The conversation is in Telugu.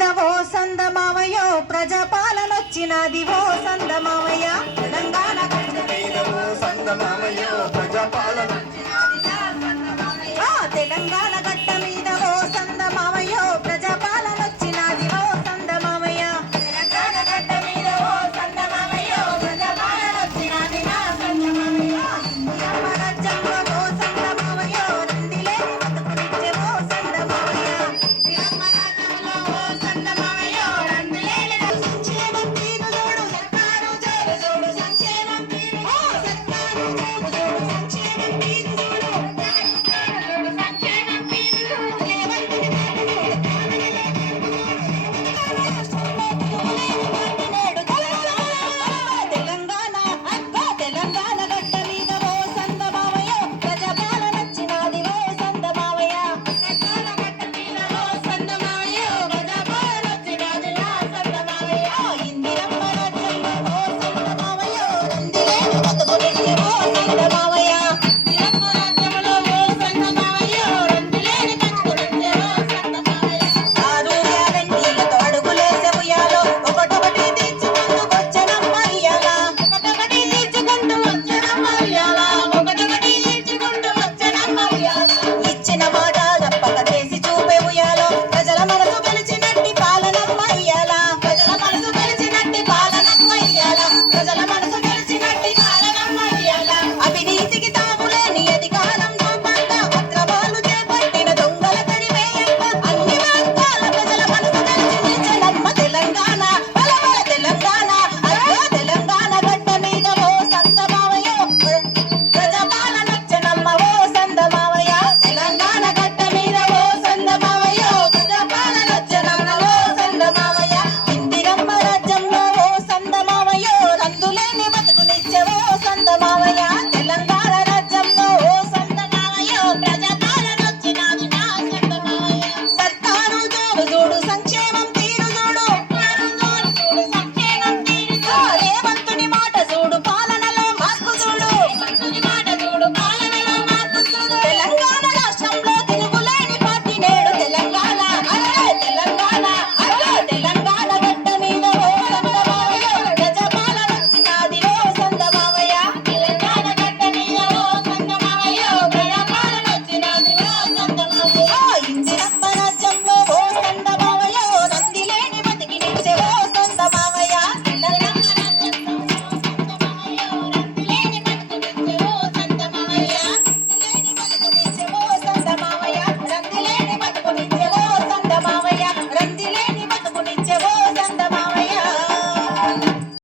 ఓ సందమావయ్యో ప్రజాపాలనొచ్చినది ఓ సందమావయ్య. తెలంగాణ ఓ సందమావయ్యో ప్రజాపాలన తెలంగాణ